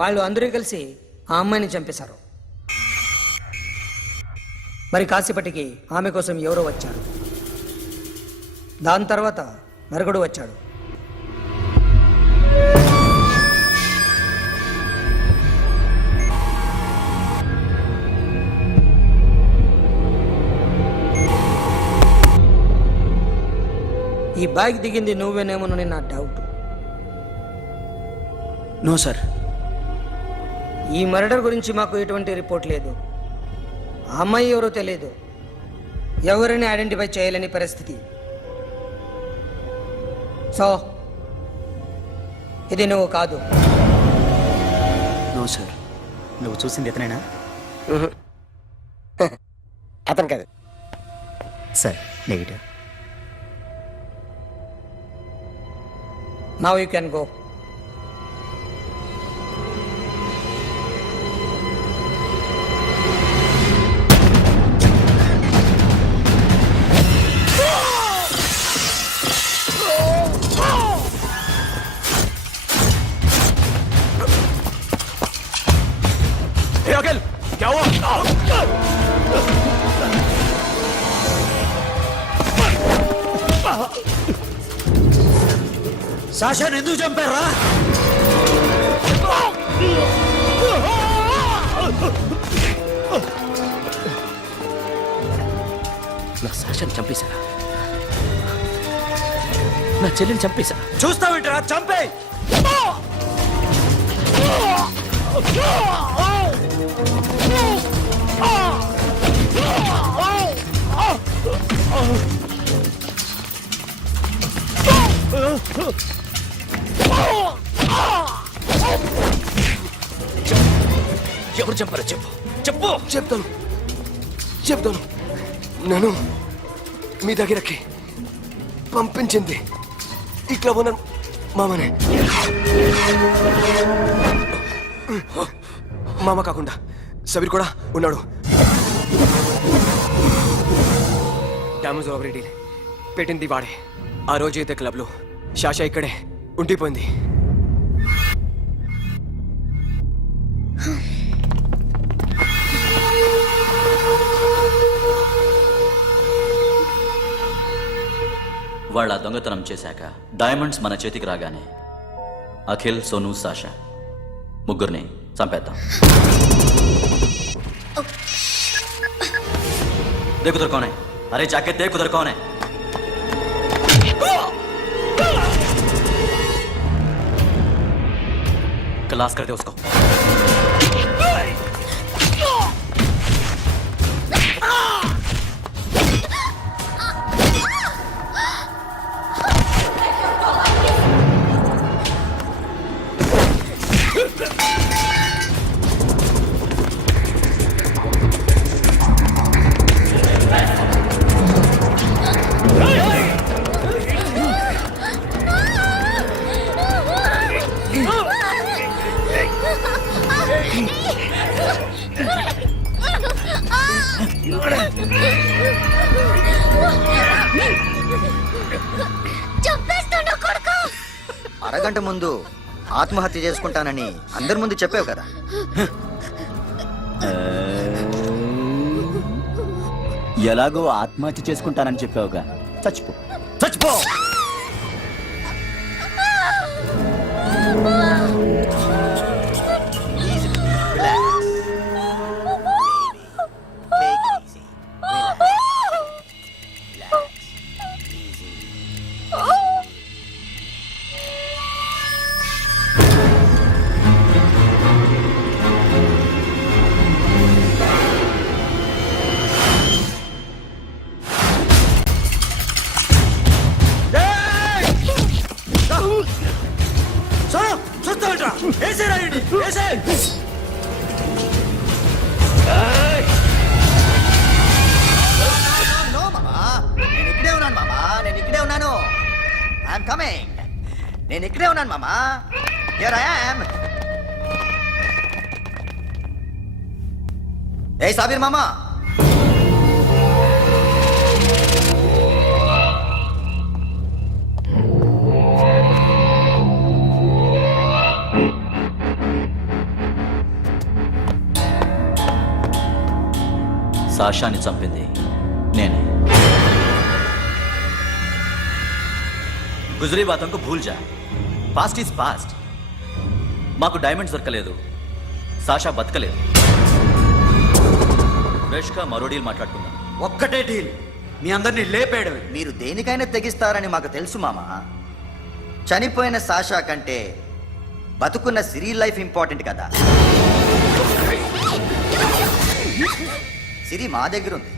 వాళ్ళు అందరూ కలిసి ఆ అమ్మాయిని చంపేశారు. మరి కాసేపటికి ఆమె కోసం ఎవరో వచ్చారు. దాని తర్వాత నరకుడు వచ్చాడు. ఈ బ్యాగ్ దిగింది నువ్వేనేమోనని నా డౌట్. No sir. ఈ మర్డర్ గురించి మాకు ఎటువంటి రిపోర్ట్ లేదు. ఆ అమ్మాయి ఎవరో తెలియదు. ఎవరిని ఐడెంటిఫై చేయలేని పరిస్థితి. సో ఇది నువ్వు కాదు. No sir. నువ్వు చూసింది ఇతనేనా? అతను కాదు sir, negative. Now you can go. సాషాని ఎందుకు చంపారా? నా సాషాని చంపేశారా? నా చెల్లిని చంపేశారా? చూస్తావేంట్రా? చంపే. ఎవరు చంపారో చెప్పు, చెప్పు. చెప్తాను. నేను మీ దగ్గరకి పంపించింది ఇట్లా ఉన్న మామనే. మామ కాకుండా సబీర్ కూడా ఉన్నాడు. డ్యామేజ్ ఓవర్ పెట్టింది వాడే. ఆ రోజు అయితే క్లబ్లో శాషా ఇక్కడే ఉండిపోయింది. వాళ్ళ దొంగతనం చేశాక డైమండ్స్ మన చేతికి రాగానే అఖిల్, సోను, సాషా ముగ్గురిని చంపేద్దాం. देख उधर कौन है? अरे जाके देख उधर कौन है? क्लास कर दे उसको. అరగంట ముందు ఆత్మహత్య చేసుకుంటానని అందరి ముందు చెప్పావు కదా. ఎలాగో ఆత్మహత్య చేసుకుంటానని చెప్పావుగా, చచ్చిపో చచ్చిపో. నేను ఇక్కడే ఉన్నాను మామా. Here I am. ఏ సాబీర్ మామా, సాషాని చంపింది నేనే. గుజరీ బాతంకు భూల్ జా, పాస్ట్ ఈజ్ పాస్ట్. మాకు డైమండ్స్ దొరకలేదు, సాషా బతకలేదు. ఫ్రెష్గా మరో డీల్ మాట్లాడుకుందాం. ఒక్కటే డీల్, మీ అందరినీ లేపేయడమే. మీరు దేనికైనా తెగిస్తారని మాకు తెలుసు మామా. చనిపోయిన సాషా కంటే బతుకున్న సిరి లైఫ్ ఇంపార్టెంట్ కదా. సిరి మా దగ్గర ఉంది.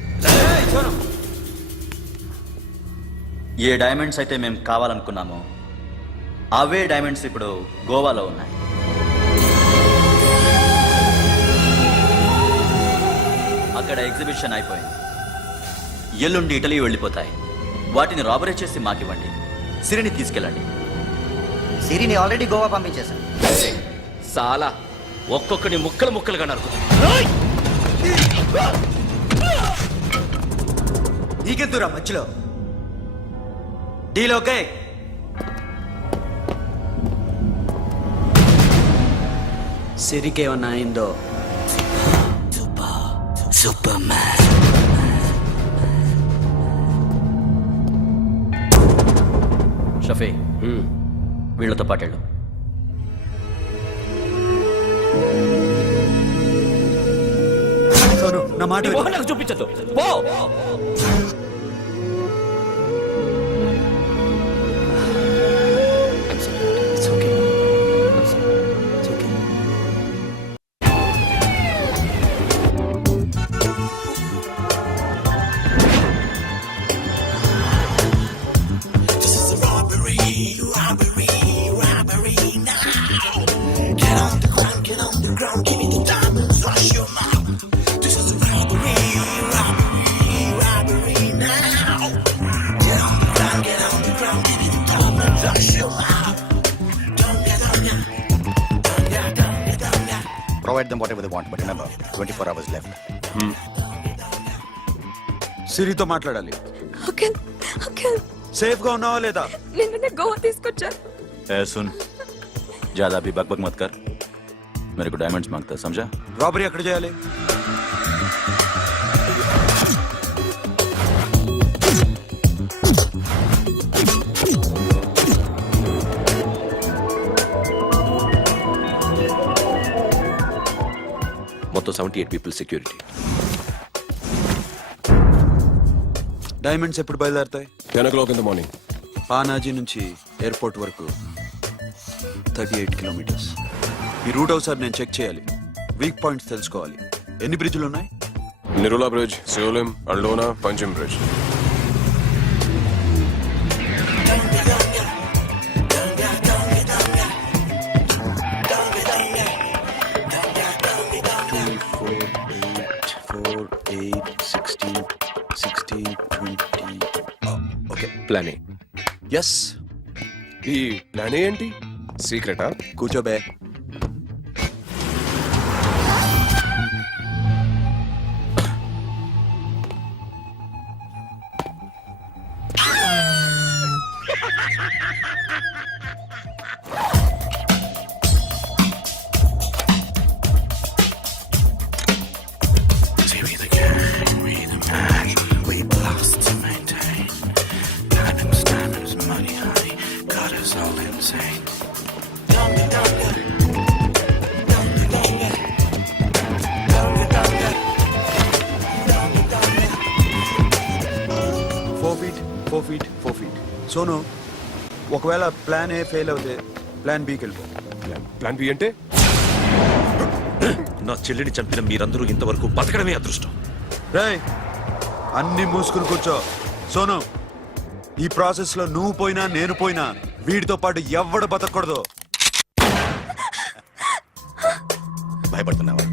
ఏ డైమండ్స్ అయితే మేము కావాలనుకున్నామో అవే డైమండ్స్ ఇప్పుడు గోవాలో ఉన్నాయి. అక్కడ ఎగ్జిబిషన్ అయిపోయింది. ఎల్లుండి ఇటలీ వెళ్ళిపోతాయి. వాటిని రాబరీ చేసి మాకివ్వండి, సిరిని తీసుకెళ్ళండి. సిరిని ఆల్రెడీ గోవా పంపించేశాను. సాలా ఒక్కొక్కని ముక్కలు ముక్కలుగా నరుకు. నీకెందురా మధ్యలో? Deal okay? సిరికేమన్నా అయిందో షఫీ, వీళ్ళతో పాటేళ్ళు. సోను, నా మాట నీ విను. మొహం నాకు చూపించద్దు. పో. It's okay. It's okay. Provide them whatever they want, but remember, 24 hours left. సిరితో మాట్లాడాలి. అంకిల్ అంకిల్ సేఫ్ గా ఉన్నావా లేదా? నిన్న గోవా తీసుకొచ్చారు. ए सुन, ज्यादा भी बकबक मत कर. मेरे को डायमंड्स मांगता है, समझा? రాబరీ ఎక్కడ చేయాలి? మొత్తం 78 పీపుల్ సెక్యూరిటీ. డైమండ్స్ ఎప్పుడు బయలుదేరుతాయి? 10 o'clock in the morning. Panaji నుంచి ఎయిర్పోర్ట్ వరకు 38 కిలోమీటర్స్. ఈ రూట్ ఒకసారి నేను చెక్ చేయాలి. వీక్ పాయింట్స్ తెలుసుకోవాలి. ఎన్ని బ్రిడ్జ్లు ఉన్నాయి? Nirula Bridge, Seolim, Aldona, Panjim Bridge. Okay, Plan A. Yes. ఈ ప్లాన్ ఏంటి? సీక్రెటా? కూర్చోబే. సోను, ఒకవేళ ప్లాన్ ఏ ఫెయిల్ అవుతే ప్లాన్ బికి వెళ్ళిపో. ప్లాన్ బి అంటే? నా చెల్లిని చంపిన మీరందరూ ఇంతవరకు బతకడమే అదృష్టం. రేయ్, అన్ని మూసుకుని కూర్చో. సోను, ఈ ప్రాసెస్ లో నువ్వు పోయినా నేను పోయినా వీడితో పాటు ఎవ్వడు బతకూడదు. భయపడుతున్నావా?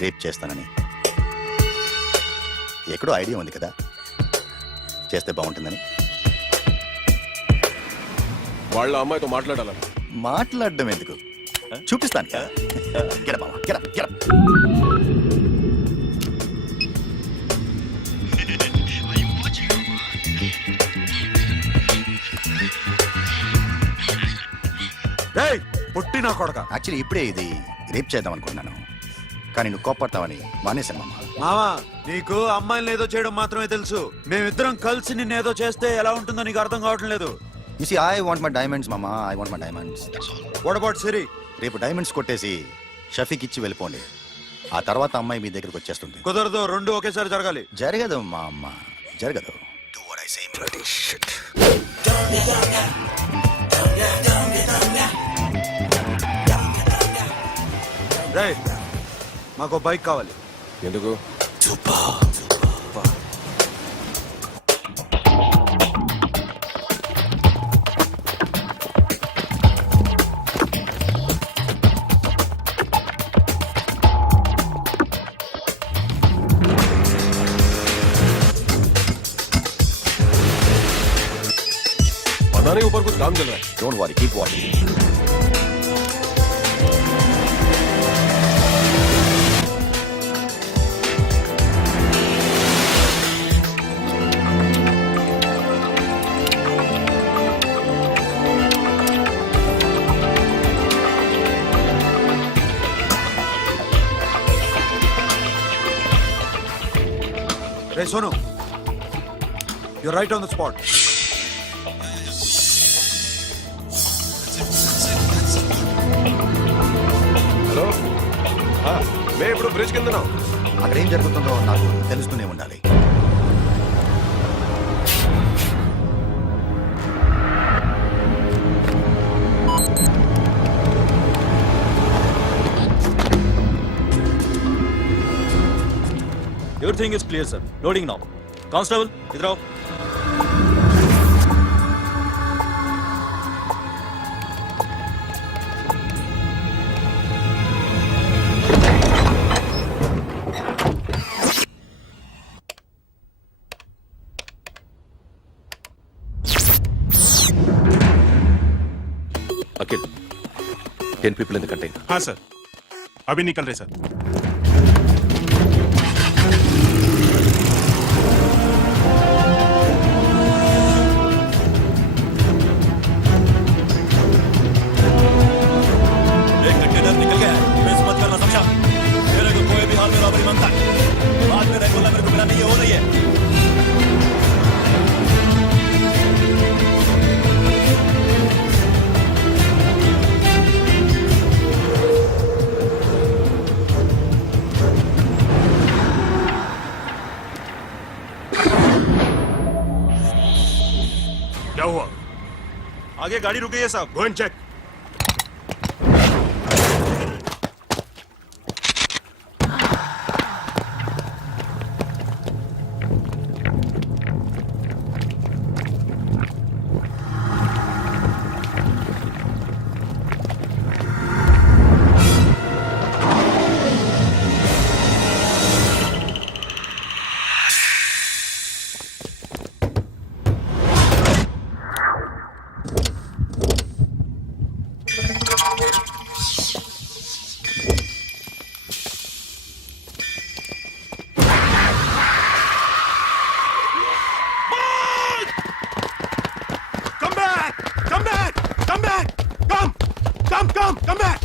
రేప్ చేస్తానని ఎక్కడో ఐడియా ఉంది కదా, చేస్తే బాగుంటుందని. వాళ్ళ అమ్మాయితో మాట్లాడాలని. మాట్లాడడం ఎందుకు, చూపిస్తాను. గెడ బావా, గెడ గెడ. రేయ్, పుట్టి నా కొడక. యాక్చువల్లీ ఇప్పుడే ఇది రేప్ చేద్దాం అనుకున్నాను, కానీ నువ్వు కోప్పడతావని మానేశాను మామ. మావా నీకు అమ్మాయిలను ఏదో చేయడం మాత్రమే తెలుసు. మేమిద్దరం కలిసి నిన్నేదో చేస్తే ఎలా ఉంటుందో నీకు అర్థం కావటం లేదు. You see, I want my diamonds, Mama. I want my diamonds. That's all. What about Siri? రేపు డైమండ్స్ కొట్టేసి షఫీక్ ఇచ్చి వెళ్ళిపోండి. ఆ తర్వాత అమ్మాయి మీ దగ్గరికి వచ్చేస్తుంది. కుదరదు, రెండు ఒకేసారి జరగాలి. జరగదు మా అమ్మ, జరగదు. Do what I say, bloody shit. రేయ్, మాకు బైక్ కావాలి. ఎందుకు? पता नहीं ऊपर कुछ काम चल रहा है. Don't worry, keep watching. Ray Sonu, you right on the spot. Hello, మేము ఇప్పుడు బ్రిడ్జ్ కింద ఉన్నాం. అక్కడ ఏం జరుగుతుందో నాకు తెలుస్తూనే ఉండాలి. Everything is clear, sir. Loading now. Constable, idhar aao. Akhil, 10 people in the container. हाँ सर, अभी निकल रहे सर. एक कंटेनर निकल गया है. मिस मत करना, समझा? मेरे को कोई भी हाल में रॉबरी मांगता है. बाद में रेगुलर मेरे को मिला नहीं, ये हो रही है. क्या हुआ? आगे गाड़ी रुक गई है साहब. Go and check. Come back! Come back! Come back! Come back!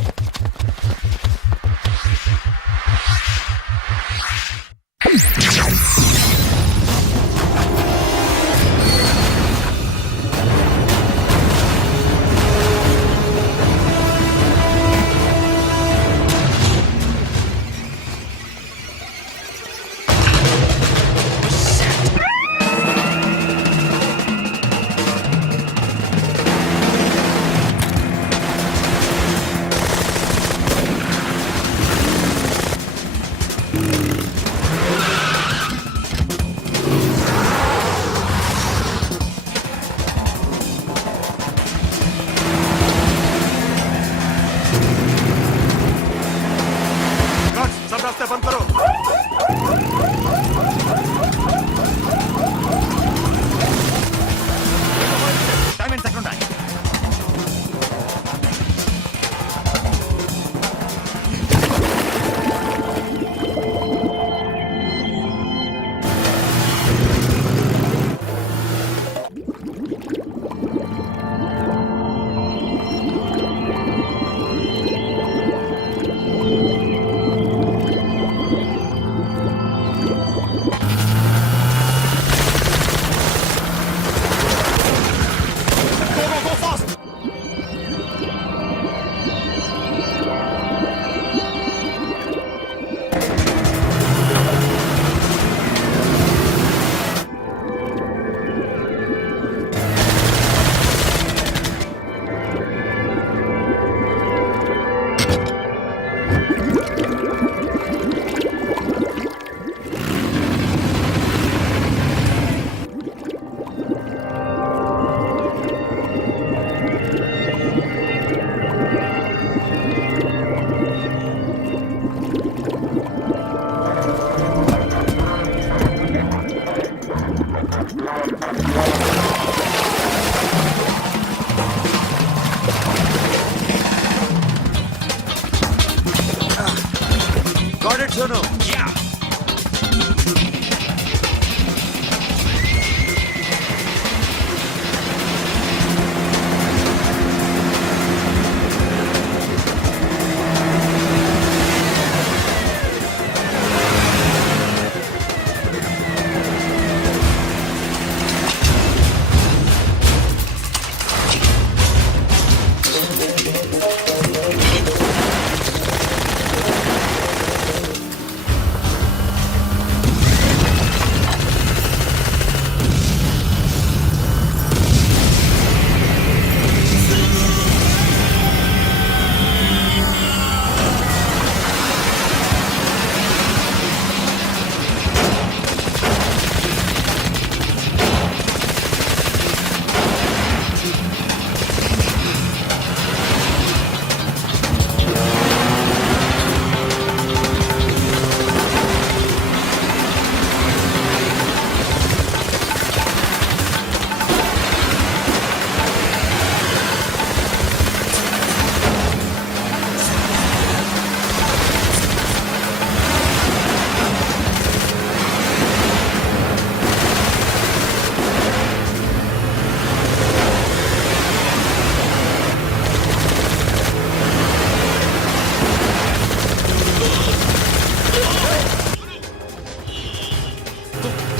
Get it, Sonu? Yeah.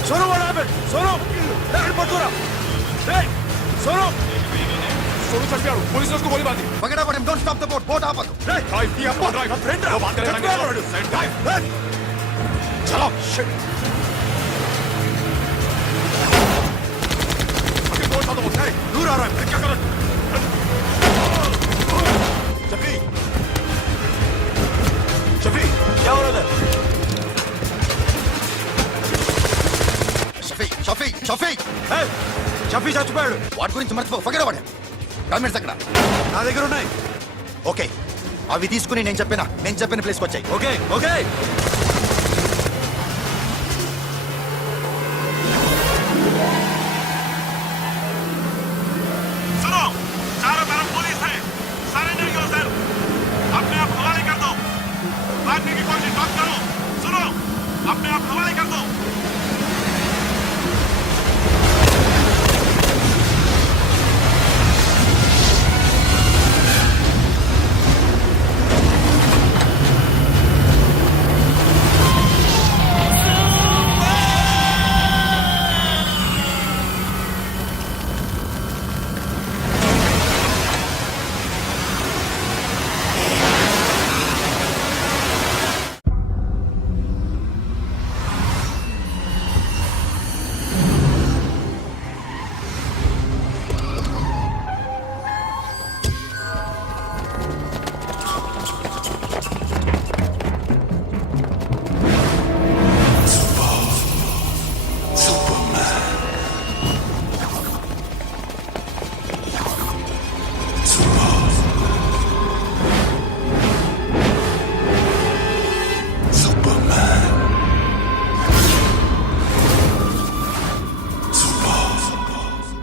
Sonu, what happened? Sonu! Hey, Patura! Hey! Sonu! Sonu चढ़ पुलिस ने उसको गोली मार दी Forget about him. Don't stop the boat. Boat आपस. Drive किया drive friend वो बात करेंगे ड्राइव चलो शिट अभी बहुत ज्यादा होता है दूर आ रहा है क्या करो शफी शफी क्या हो रहा है షఫీ Hey! షఫీ చచ్చిపోయాడు. వాటి గురించి మర్చిపో. Forget about him. డాక్యుమెంట్స్ ఎక్కడ? నా దగ్గర ఉన్నాయి. ఓకే, అవి తీసుకుని నేను చెప్పిన ప్లేస్కి వచ్చాయి. Okay okay. सुनो चारों तरफ पुलिस है सरेंडर करो सर अपने आप हवाले कर दो भागने की कोशिश मत करो सुनो अपने आप हवाले कर दो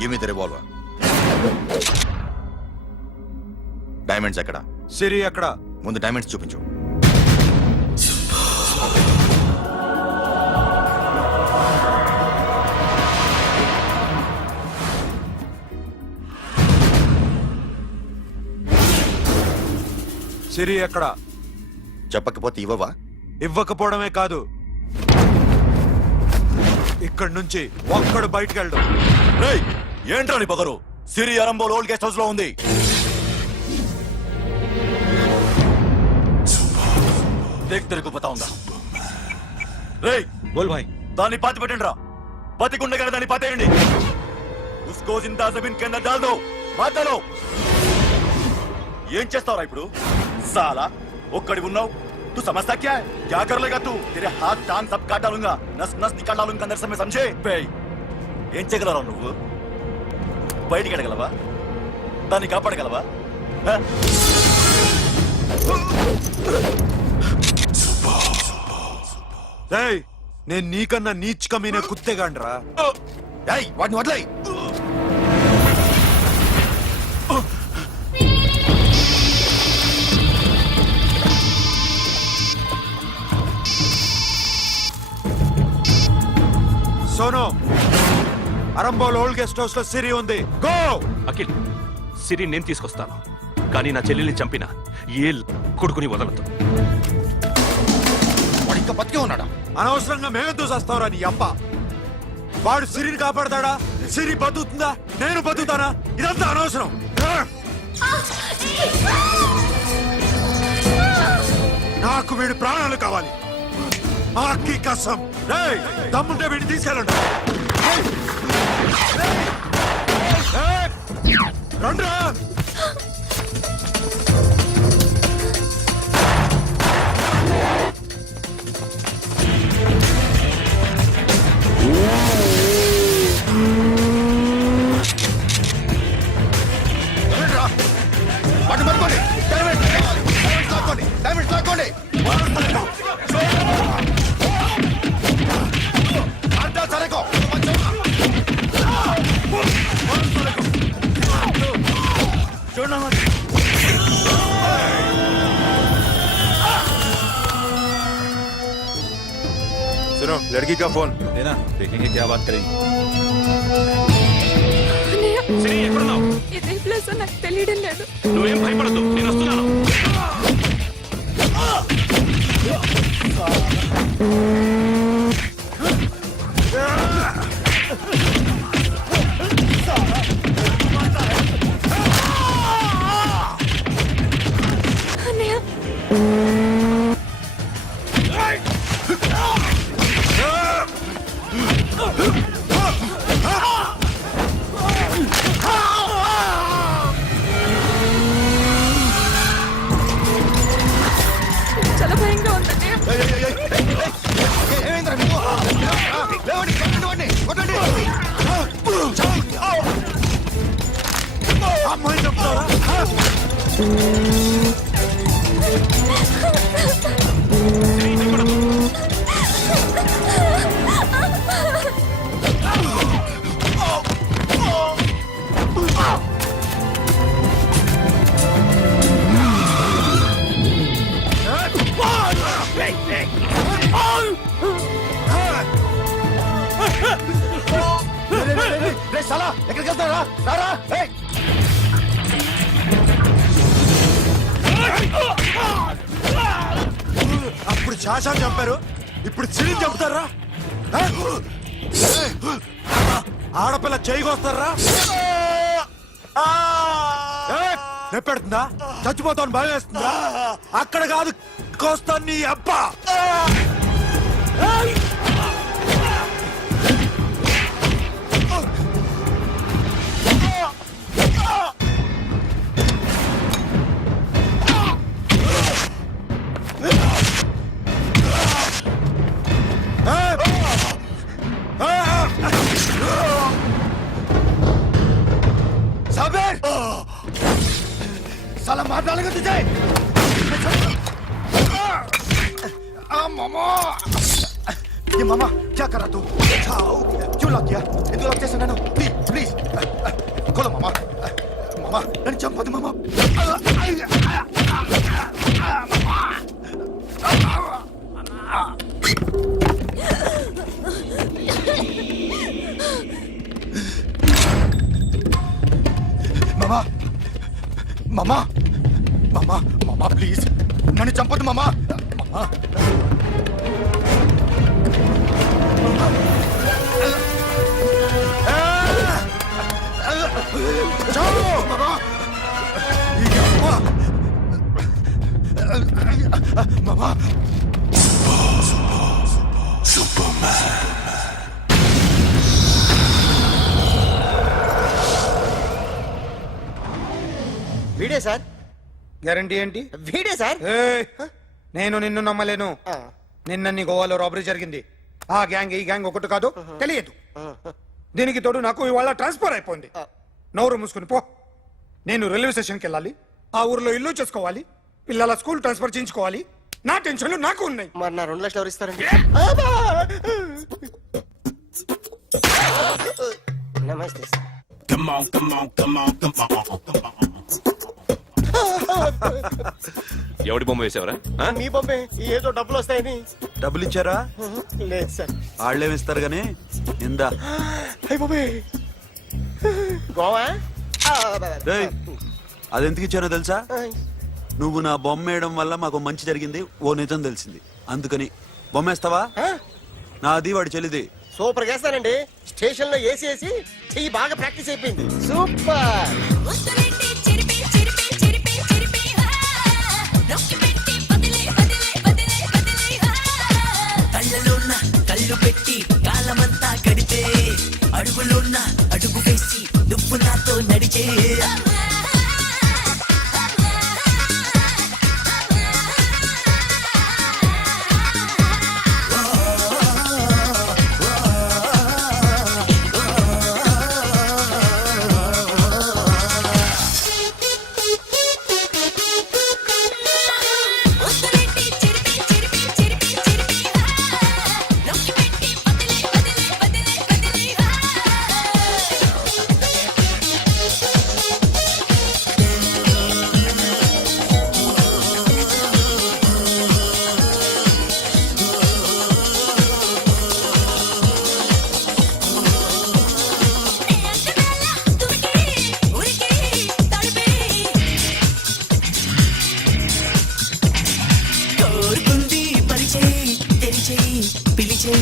give me the revolver. Diamonds ఎక్కడ? సిరి ఎక్కడ? ముందు డైమండ్స్ చూపించు. సిరి ఎక్కడ? చెప్పకపోతే ఇవ్వవా? ఇవ్వకపోవడమే కాదు, ఇక్కడి నుంచి ఒక్కడు బయటకు వెళ్ళడం. రేయ్ ఏంట్రా నీ పొగరు సిరి అరంబోల్ ఓల్డ్ గెస్ట్ హౌస్ లో ఉంది దేక్ తెరకు బతాਉਂగా రేయ్ బోల్ భాయ్. దాన్ని పాతి పెట్టండి రా బతికుండగానే దాన్ని పాతేయండి ఉస్కో జిందా జమీన్ కింద డాల్ దో మాతలో ఏం చేస్తావురా ఇప్పుడు సాలా ఒక్కడి ఉన్నావు तू समझता क्या है क्या कर लेगा तू तेरे हाथ टांग सब काट डालूंगा नस नस निकाल डालूंगा अंदर से मैं समझे बे ఏం చేయగలరా నువ్వు బయటికి ఎడగలవా దాన్ని కాపాడగలవా నేను నీకన్నా నీచ్ కమీనే కుత్తేగాండ్రా. వాటిని వదిలేయ్. Sonu Arambol old guest house లో సిరి ఉంది. గో. అఖిల్ సిరి నేను తీసుకొస్తాను, కానీ నా చెల్లెల్ని చంపిన ఏ కొడుకుని వదలదు. వాడు ఇంకా బతికే ఉన్నాడా? అనవసరంగా మేమెందుకు చేస్తావురా నీ అప్ప? వాడు సిరిని కాపాడతాడా? సిరి బతుకుతుందా? నేను బతుకుతానా? ఇదంతా అనవసరం. నాకు వీడి ప్రాణాలు కావాలి. ఆకి కసం. రేయ్, దమ్ముంటే వీడిని తీసుకెళ్ళండి. రండ్రా. వాడిని పట్టుకోండి. డైమండ్స్ లాక్కోండి. అంతా సరేకో. सुनो, लड़की का फोन लेना, देखेंगे क्या बात करेंगे. సిరి ఎక్కడున్నావు? ఇదే ప్లేస్ నాకు తెలియడం లేదు. నువ్వేం భయపడద్దు, నేను వస్తున్నాను. అన్నయ్య చాలా భయంగా ఉంది అన్నయ్య. ఏమైందిరా మీకు? లేవండి, కొట్టండి, కొట్టండి. అమ్మాయి చెప్తారా? సిరి భయపడద్దు. రే సాలా, ఎక్కడికి వెళ్తారా? రారా. ఏయ్. అప్పుడు శాసనం చంపారు, ఇప్పుడు సిరిని చంపుతారా? ఆడపిల్ల చేయకొస్తారా? నెప్పెడుతుందా? చచ్చిపోతాను భయం వేస్తుందా? అక్కడ కాదు, కోస్తాను నీ అబ్బా. साबिर! साला मार डालेगा तुझे। मामा, ये मामा क्या कर रहा तू? क्यों लॉक किया? ఎందుకు లాక్ చేశాను నేను? ప్లీజ్ ప్లీజ్ खोलो मामा. मामा నన్ను చంపదు మామా. మామా మామా మామా మామా ప్లీజ్ నన్ను చంపదు మామా. మామా చాలు మామా. మామా వీడే సార్. గ్యారంటీ ఏంటి? వీడే సార్. ఏయ్, నేను నిన్ను నమ్మలేను. నిన్న నీ గోవాలో రాబరీ జరిగింది. ఆ గ్యాంగ్ ఈ గ్యాంగ్ ఒకటి కాదు, తెలియదు. దీనికి తోడు నాకు ఇవాళ ట్రాన్స్ఫర్ అయిపోయింది. నోరు మూసుకుని పో. నేను రైల్వే స్టేషన్కి వెళ్ళాలి, ఆ ఊర్లో ఇల్లు చేసుకోవాలి, పిల్లల స్కూల్ ట్రాన్స్ఫర్ చేయించుకోవాలి. నా టెన్షన్లు నాకు ఉన్నాయి. మరి నా 2 లక్షలు ఎవరు ఇస్తారండి? నమస్తే sir. Come on, come on, come on, come on, come on. ఎవడి బొమ్మ వేసావరా ఆ? మీ బొమ్మే ఏదో డబ్బులు వస్తాయని. డబ్బులు ఇచ్చారా? లేదు సార్. వాళ్ళేమి ఇస్తారు గానీ ఇందా. అయ్య బాబే గోవా. రేయ్, అది ఎందుకు ఇచ్చానో తెలుసా? నువ్వు నా బొమ్మ వేయడం వల్ల మాకు మంచి జరిగింది, ఓ నిజం తెలిసింది. అందుకని బొమ్మేస్తావా? నాది వాడి చెల్లిది. సూపర్ చేస్తానండి. స్టేషన్ లో ఏసీ వేసి చెయ్యి బాగా ప్రాక్టీస్ అయిపోయింది. సూపర్. కళ్ళలోన కళ్ళు పెట్టి కాలమంతా గడిపే అడుగులోన అడుగు వేసి నువ్వు నాతో నడిచే కోరుకుంది పరిచే తెరిచే పిలిచే